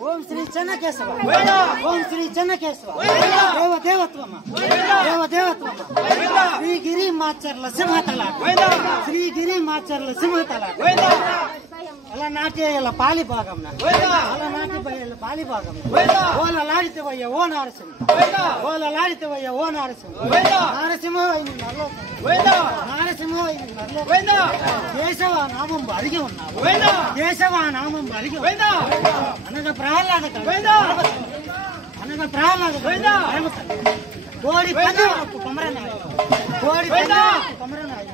ఓం శ్రీ చెన్నకేశవ ఓం శ్రీ చెన్నకేశవ దేవదేవత్వమ దేవదేవత్వమ శ్రీగిరి మాచర్ల సింహతల శ్రీగిరి మాచర్ల సింహతల అలా నాట్యేల పాలి భాగం అలా నాట్య పాలి భాగం ఓలలాడితేవయ్య ఓ నారసింహ ఓలలాడితేవయ్య ఓ నరసింహ నారసింహ నారసింహ కేశవ నామం అడిగి ఉన్నావు కేశవ నామం అడిగి అనగా ప్రహ్లాద అనగా ప్రహ్లాద కోడి కొమరనాయ కోడి కొమరనాయ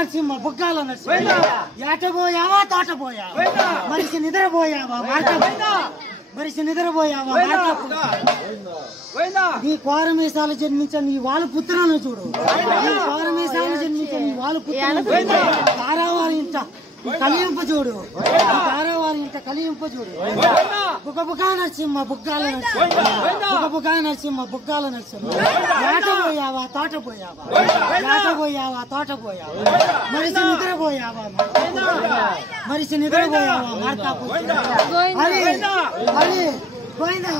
నరసింహ బుగ్గాల నరసింహ ఏటబోయావా తోటబోయావా మనిషి నిద్రపోయావా మనిషి నిద్రపోయావా నీ కోరమీసాలు జన్మించిన నీ వాళ్ళ పుత్రులను చూడు నీ కోరమీసాలు జన్మించిన నీ వాళ్ళ పుత్రులను తారావారి ఇంట కలియింపు చూడు తారావారి ఇంట కలియింపు చూడు బుగబుగా నరసింహ బుగ్గాల నరసింహ బుగబుగా నరసింహ బుగ్గాల నరసింహ ఏటబోయావా తోటపోయావా ఏటబోయావా తోటపోయావా మనిషి నిద్రపోయావా మనిషి నిద్రపోయావా మార్తాపు హరి హరి గోవిందా